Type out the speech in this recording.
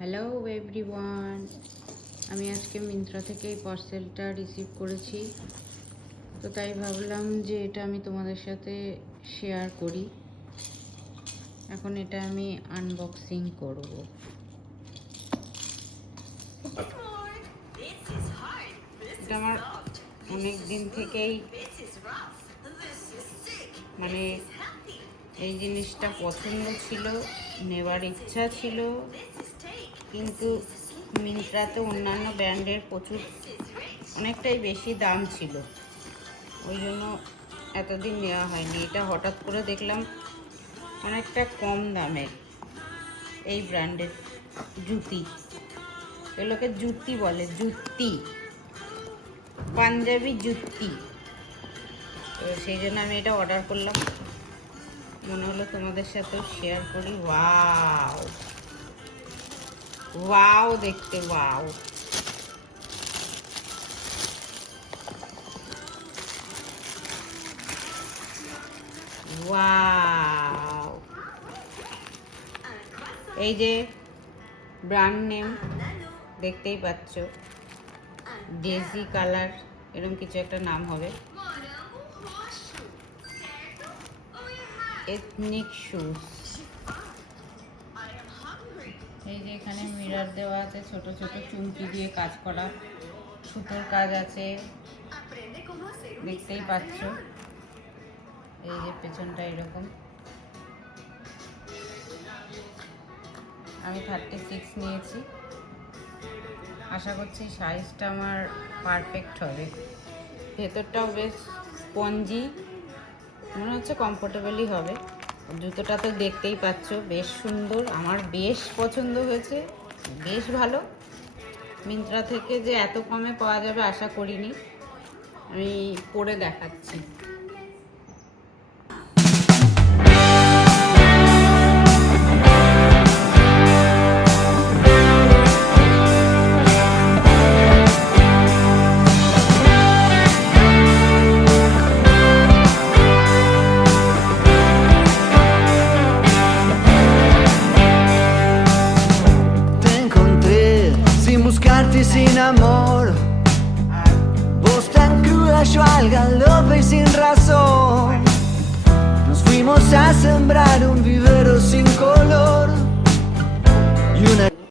Hello everyone, আমি আজকে মিন্ত্রা থেকে এই পার্সেলটা রিসিভ করেছি। তো তাই ভাবলাম যে এটা আমি তোমাদের সাথে শেয়ার করি। এখন এটা আমি আনবক্সিং করব। এটা আমার অনেক দিন থেকেই মানে এই জিনিসটা পছন্দ ছিল, নেওয়ার ইচ্ছা ছিল, কিন্তু মিন্ত্রাতে অন্যান্য ব্র্যান্ডের প্রচুর অনেকটাই বেশি দাম ছিল, ওই জন্য এতদিন নেওয়া হয়নি। এটা হঠাৎ করে দেখলাম অনেকটা কম দামে এই ব্র্যান্ডের জুতি, এগুলোকে জুতি বলে, জুতি, পাঞ্জাবি জুতি। তো সেই জন্য আমি এটা অর্ডার করলাম, মনে হলো তোমাদের সাথেও শেয়ার করি। ওয়াও ওয়াও, দেখতে ওয়াও। ওয়াও, এই যে ব্র্যান্ড নেম দেখতেই পাচ্ছ, ডেজি কালার, এরকম কিছু একটা নাম হবে। Ethnic shoes. এই যে এখানে মিরর দেওয়া আছে, ছোট ছোট চুমকি দিয়ে কাজ করা, সুতোর কাজ আছে, দেখতেই পাচ্ছ। এই যে পেছনটা এরকম। আমি 36 নিয়েছি, আশা করছি সাইজটা আমার পারফেক্ট হবে। ভেতরটাও বেশ স্পঞ্জি, মনে হচ্ছে কমফোর্টেবলই হবে। জুতোটা তো দেখতেই পাচ্ছ, বেশ সুন্দর, আমার বেশ পছন্দ হয়েছে, বেশ ভালো। মিন্ত্রা থেকে যে এত কমে পাওয়া যাবে আশা করিনি। আমি পরে দেখাচ্ছি। Sin amor, vos tan cruda, yo al galope y sin razón. Nos fuimos a sembrar un vivero sin color y una